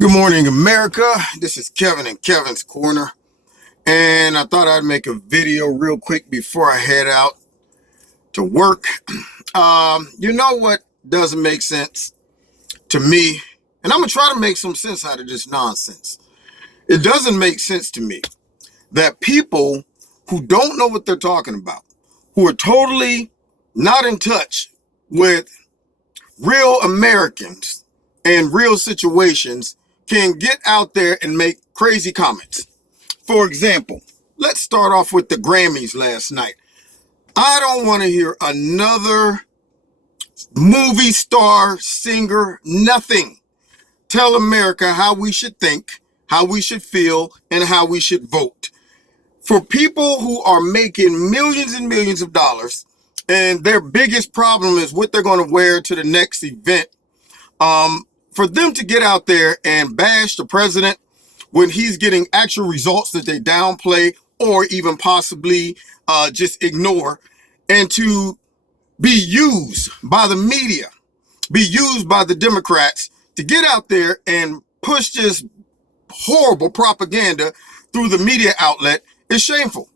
Good morning, America. This is Kevin in Kevin's Corner. And I thought I'd make a video real quick before I head out to work. You know what doesn't make sense to me? And I'm going to try to make some sense out of this nonsense. It doesn't make sense to me that people who don't know what they're talking about, who are totally not in touch with real Americans and real situations, can get out there and make crazy comments. For example, let's start off with the Grammys last night. I don't want to hear another movie star, singer, nothing tell America how we should think, how we should feel, and how we should vote. For people who are making millions and millions of dollars, and their biggest problem is what they're going to wear to the next event, for them to get out there and bash the president when he's getting actual results that they downplay or even possibly just ignore, and to be used by the media, be used by the Democrats to get out there and push this horrible propaganda through the media outlet is shameful.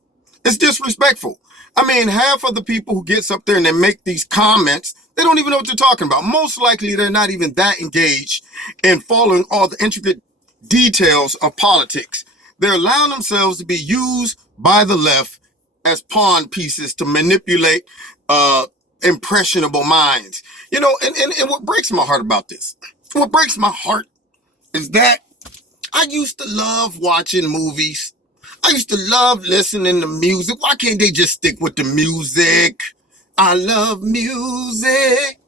It's disrespectful. I mean, half of the people who gets up there and they make these comments, they don't even know what they're talking about. Most likely, they're not even that engaged in following all the intricate details of politics. They're allowing themselves to be used by the left as pawn pieces to manipulate impressionable minds. You know, and what breaks my heart about this, what breaks my heart is that I used to love watching movies. I used to love listening to music. Why can't they just stick with the music? I love music.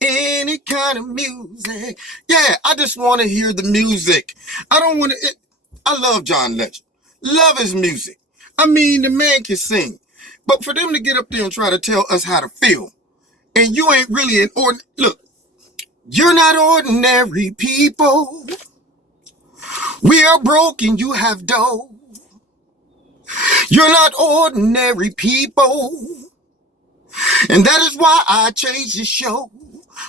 Any kind of music. Yeah, I just want to hear the music. I don't want to. I love John Legend. Love his music. I mean, the man can sing. But for them to get up there and try to tell us how to feel, and you ain't really an ordinary. Look, you're not ordinary people. We are broken, you have dough. You're not ordinary people. And that is why I changed the show.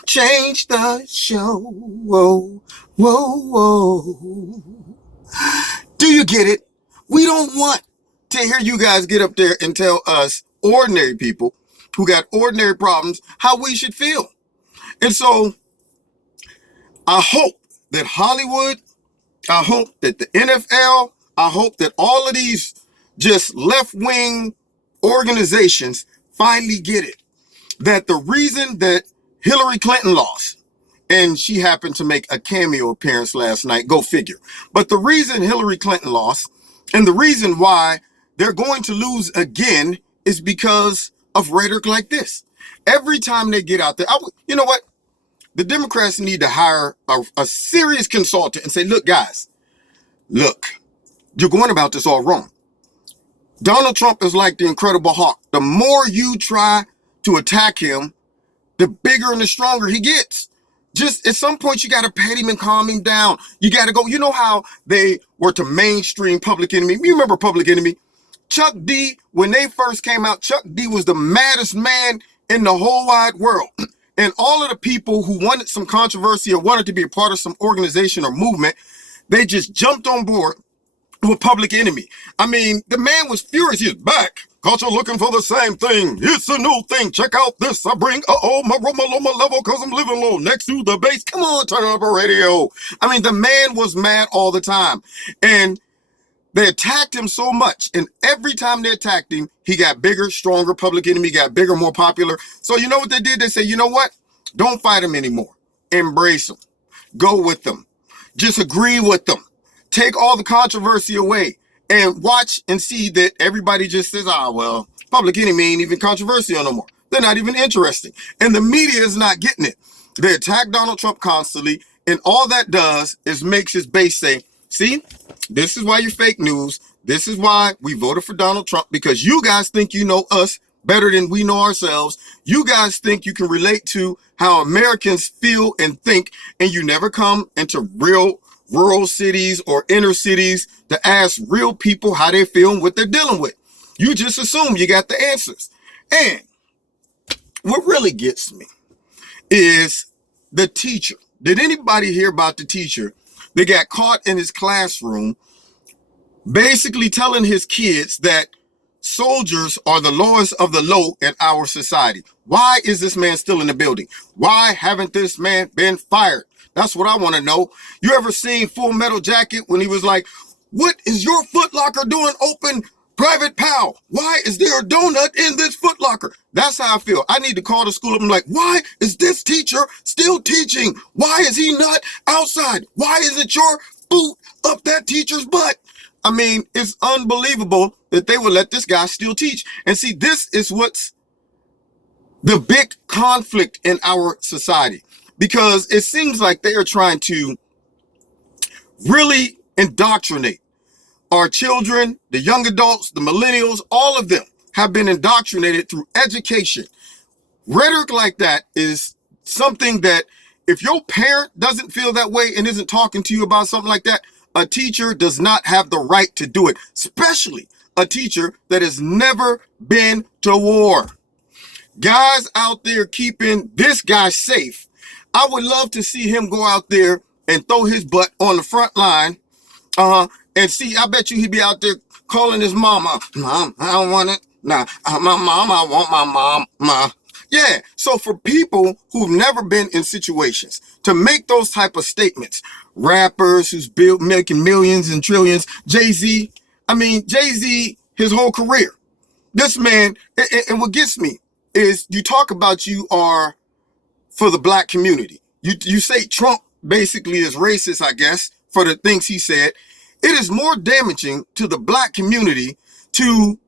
Change the show. Whoa, whoa, whoa. Do you get it? We don't want to hear you guys get up there and tell us, ordinary people who got ordinary problems, how we should feel. And so I hope that Hollywood, I hope that the NFL, I hope that all of these just left-wing organizations finally get it. That the reason that Hillary Clinton lost, and she happened to make a cameo appearance last night, go figure. But the reason Hillary Clinton lost, and the reason why they're going to lose again, is because of rhetoric like this. Every time they get out there, you know what? The Democrats need to hire a serious consultant and say, look, guys, look, you're going about this all wrong. Donald Trump is like the Incredible Hulk. The more you try to attack him, the bigger and the stronger he gets. Just at some point, you got to pat him and calm him down. You got to go. You know how they were to mainstream Public Enemy? You remember Public Enemy? Chuck D, when they first came out, Chuck D was the maddest man in the whole wide world. And all of the people who wanted some controversy or wanted to be a part of some organization or movement, they just jumped on board with Public Enemy. I mean, the man was furious. He's back. Culture looking for the same thing. It's a new thing. Check out this. I bring, my Roma Loma level because I'm living low next to the bass. Come on, turn up a radio. I mean, the man was mad all the time. And they attacked him so much. And every time they attacked him, he got bigger, stronger. Public Enemy got bigger, more popular. So you know what they did? They said, you know what? Don't fight him anymore. Embrace him. Go with them. Just agree with them. Take all the controversy away and watch and see that everybody just says, well, Public Enemy ain't even controversial no more. They're not even interesting. And the media is not getting it. They attack Donald Trump constantly. And all that does is makes his base say, see, this is why you're fake news. This is why we voted for Donald Trump, because you guys think you know us better than we know ourselves. You guys think you can relate to how Americans feel and think, and you never come into real rural cities or inner cities to ask real people how they feel and what they're dealing with. You just assume you got the answers. And what really gets me is the teacher, Did anybody hear about the teacher that got caught in his classroom basically telling his kids that soldiers are the lowest of the low in our society? Why is this man still in the building? Why haven't this man been fired? That's what I want to know. You ever seen Full Metal Jacket when he was like, what is your Foot Locker doing open, Private Pal? Why is there a donut in this Foot Locker? That's how I feel. I need to call the school up and be like, why is this teacher still teaching? Why is he not outside? Why isn't your boot up that teacher's butt? I mean, it's unbelievable that they would let this guy still teach. And see, this is what's the big conflict in our society, because it seems like they are trying to really indoctrinate our children, the young adults, the millennials. All of them have been indoctrinated through education. Rhetoric like that is something that if your parent doesn't feel that way and isn't talking to you about something like that, a teacher does not have the right to do it, especially a teacher that has never been to war. Guys out there keeping this guy safe, I would love to see him go out there and throw his butt on the front line. And see, I bet you he'd be out there calling his mama, Mom, I don't want it. Nah, my mom, I want my mom, ma. Yeah, so for people who've never been in situations to make those type of statements, rappers who's making millions and trillions, Jay-Z, his whole career, this man, and what gets me is you talk about you are for the black community. You say Trump basically is racist, I guess, for the things he said. It is more damaging to the black community to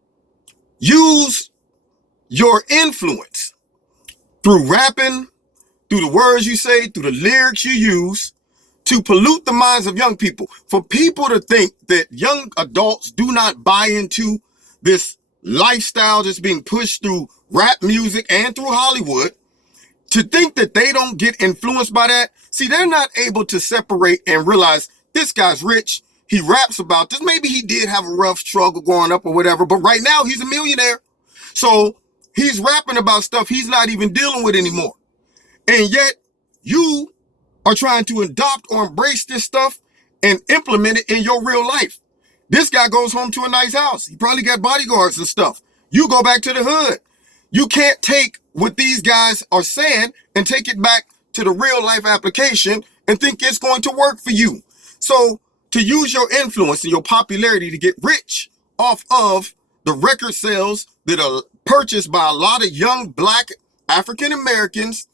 use your influence through rapping, through the words you say, through the lyrics you use, to pollute the minds of young people. For people to think that young adults do not buy into this lifestyle that's being pushed through rap music and through Hollywood, to think that they don't get influenced by that. See, they're not able to separate and realize this guy's rich. He raps about this. Maybe he did have a rough struggle growing up or whatever, but right now he's a millionaire. So he's rapping about stuff he's not even dealing with anymore. And yet you are trying to adopt or embrace this stuff and implement it in your real life. This guy goes home to a nice house. He probably got bodyguards and stuff. You go back to the hood. You can't take what these guys are saying and take it back to the real life application and think it's going to work for you. So to use your influence and your popularity to get rich off of the record sales that are purchased by a lot of young black African Americans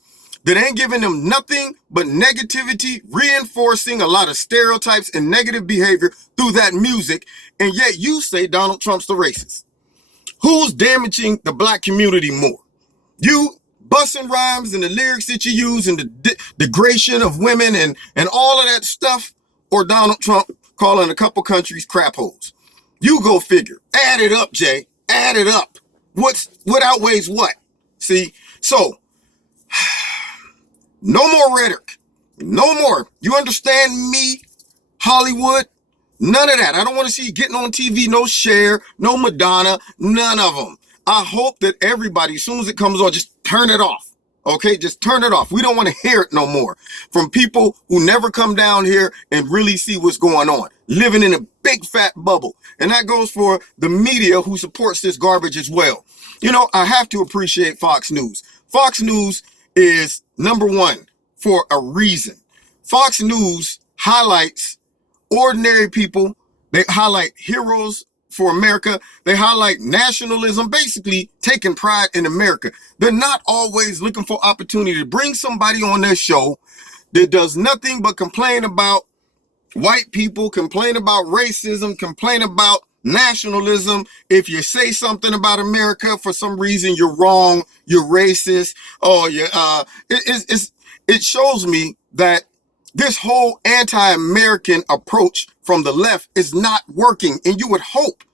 that ain't giving them nothing but negativity, reinforcing a lot of stereotypes and negative behavior through that music, and yet you say Donald Trump's the racist. Who's damaging the black community more? You busting rhymes and the lyrics that you use and the degradation of women and all of that stuff, or Donald Trump calling a couple countries crap holes? You go figure. Add it up, Jay. Add it up. What outweighs what? See? So, no more rhetoric. No more. You understand me, Hollywood? None of that. I don't want to see you getting on TV. No Cher, no Madonna, none of them. I hope that everybody, as soon as it comes on, just turn it off. Okay, just turn it off. We don't want to hear it no more from people who never come down here and really see what's going on, living in a big fat bubble. And that goes for the media who supports this garbage as well. You know, I have to appreciate Fox News. Fox News is number one for a reason. Fox News highlights ordinary people. They highlight heroes for America. They highlight nationalism, basically taking pride in America. They're not always looking for opportunity to bring somebody on their show that does nothing but complain about white people, complain about racism, complain about nationalism. If you say something about America for some reason, you're wrong, you're racist, or it shows me that this whole anti-American approach from the left is not working. And you would hope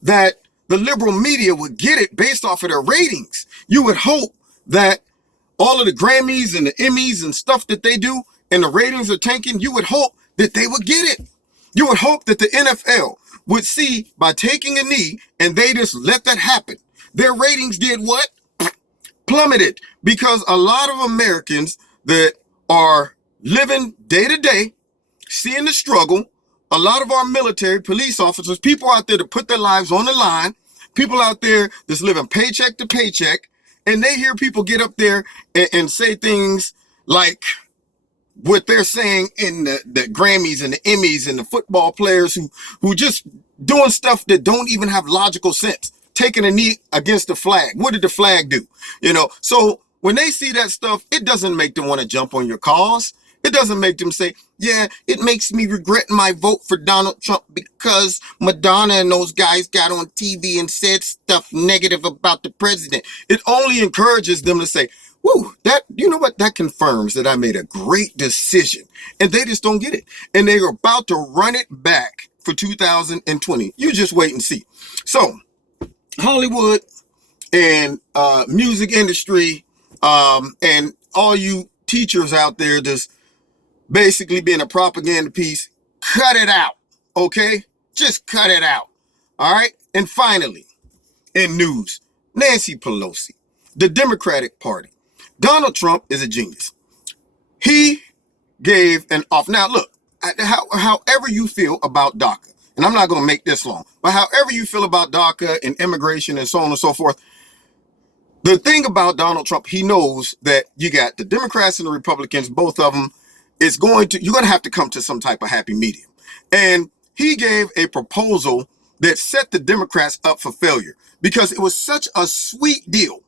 that the liberal media would get it based off of their ratings. You would hope that all of the Grammys and the Emmys and stuff that they do and the ratings are tanking, you would hope that they would get it. You would hope that the NFL would see by taking a knee and they just let that happen. Their ratings did what? Plummeted, because a lot of Americans that are living day to day, seeing the struggle. A lot of our military, police officers, people out there to put their lives on the line, people out there that's living paycheck to paycheck, and they hear people get up there and say things like what they're saying in the Grammys and the Emmys, and the football players who just doing stuff that don't even have logical sense. Taking a knee against the flag. What did the flag do? So when they see that stuff, it doesn't make them want to jump on your cause. It doesn't make them say, yeah, it makes me regret my vote for Donald Trump because Madonna and those guys got on TV and said stuff negative about the president. It only encourages them to say, woo, you know what? That confirms that I made a great decision. And they just don't get it. And they're about to run it back for 2020. You just wait and see. So Hollywood and music industry and all you teachers out there just basically being a propaganda piece, cut it out, okay? Just cut it out, all right? And finally, in news, Nancy Pelosi, the Democratic Party. Donald Trump is a genius. He gave an off. Now, look, however you feel about DACA, and I'm not going to make this long, but however you feel about DACA and immigration and so on and so forth, the thing about Donald Trump, he knows that you got the Democrats and the Republicans, both of them, you're going to have to come to some type of happy medium. And he gave a proposal that set the Democrats up for failure because it was such a sweet deal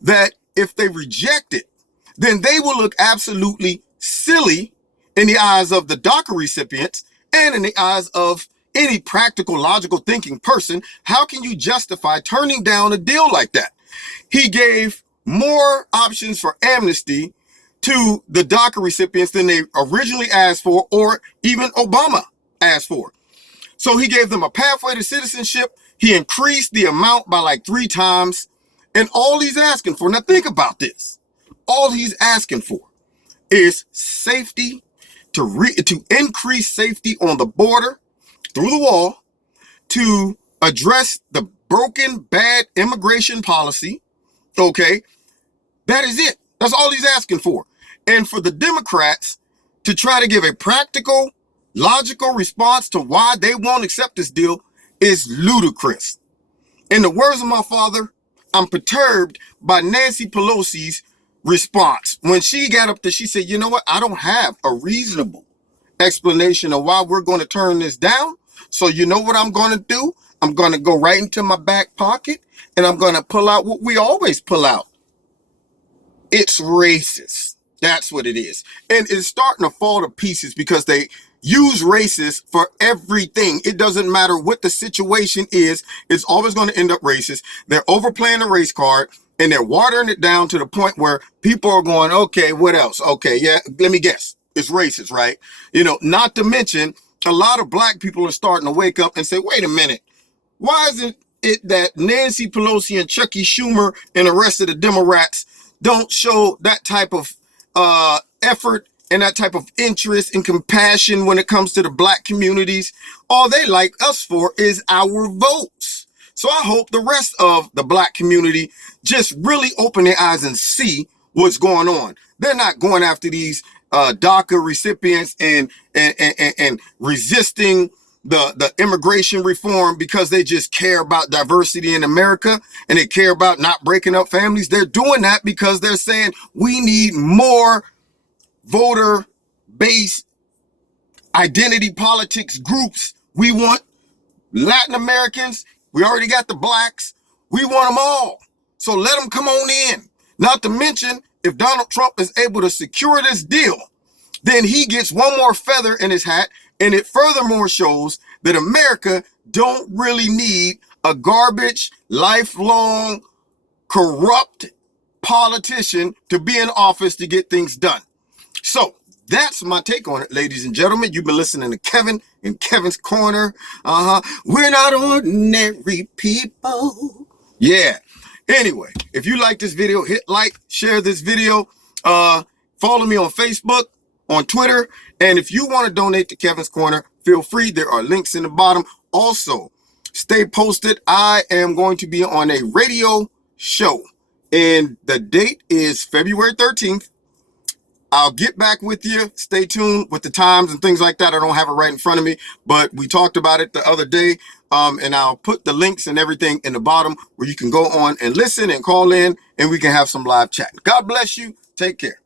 that if they reject it, then they will look absolutely silly in the eyes of the DACA recipients and in the eyes of any practical, logical thinking person. How can you justify turning down a deal like that? He gave more options for amnesty to the DACA recipients than they originally asked for, or even Obama asked for. So he gave them a pathway to citizenship. He increased the amount by like 3 times. And all he's asking for, now think about this, all he's asking for is safety, to increase safety on the border, through the wall, to address the broken, bad immigration policy, okay? That is it. That's all he's asking for. And for the Democrats to try to give a practical, logical response to why they won't accept this deal is ludicrous. In the words of my father, I'm perturbed by Nancy Pelosi's response. When she got up there, she said, you know what? I don't have a reasonable explanation of why we're going to turn this down. So you know what I'm going to do? I'm going to go right into my back pocket and I'm going to pull out what we always pull out. It's racist. That's what it is. And it's starting to fall to pieces because they use racist for everything. It doesn't matter what the situation is. It's always going to end up racist. They're overplaying the race card and they're watering it down to the point where people are going, okay, what else? Okay, yeah, let me guess. It's racist, right? Not to mention a lot of black people are starting to wake up and say, wait a minute. Why isn't it that Nancy Pelosi and Chucky Schumer and the rest of the Democrats don't show that type of effort and that type of interest and compassion when it comes to the black communities? All they like us for is our votes. So I hope the rest of the black community just really open their eyes and see what's going on. They're not going after these DACA recipients and resisting the immigration reform because they just care about diversity in America and they care about not breaking up families. They're doing that because they're saying we need more voter-based identity politics groups. We want Latin Americans. We already got the blacks. We want them all. So let them come on in. Not to mention, if Donald Trump is able to secure this deal, then he gets one more feather in his hat. And it furthermore shows that America don't really need a garbage, lifelong, corrupt politician to be in office to get things done. So that's my take on it, ladies and gentlemen. You've been listening to Kevin in Kevin's Corner. We're not ordinary people. Yeah. Anyway, if you like this video, hit like, share this video. Follow me on Facebook, on Twitter. And if you want to donate to Kevin's Corner, feel free. There are links in the bottom. Also, stay posted. I am going to be on a radio show. And the date is February 13th. I'll get back with you. Stay tuned with the times and things like that. I don't have it right in front of me, but we talked about it the other day. And I'll put the links and everything in the bottom where you can go on and listen and call in, and we can have some live chat. God bless you. Take care.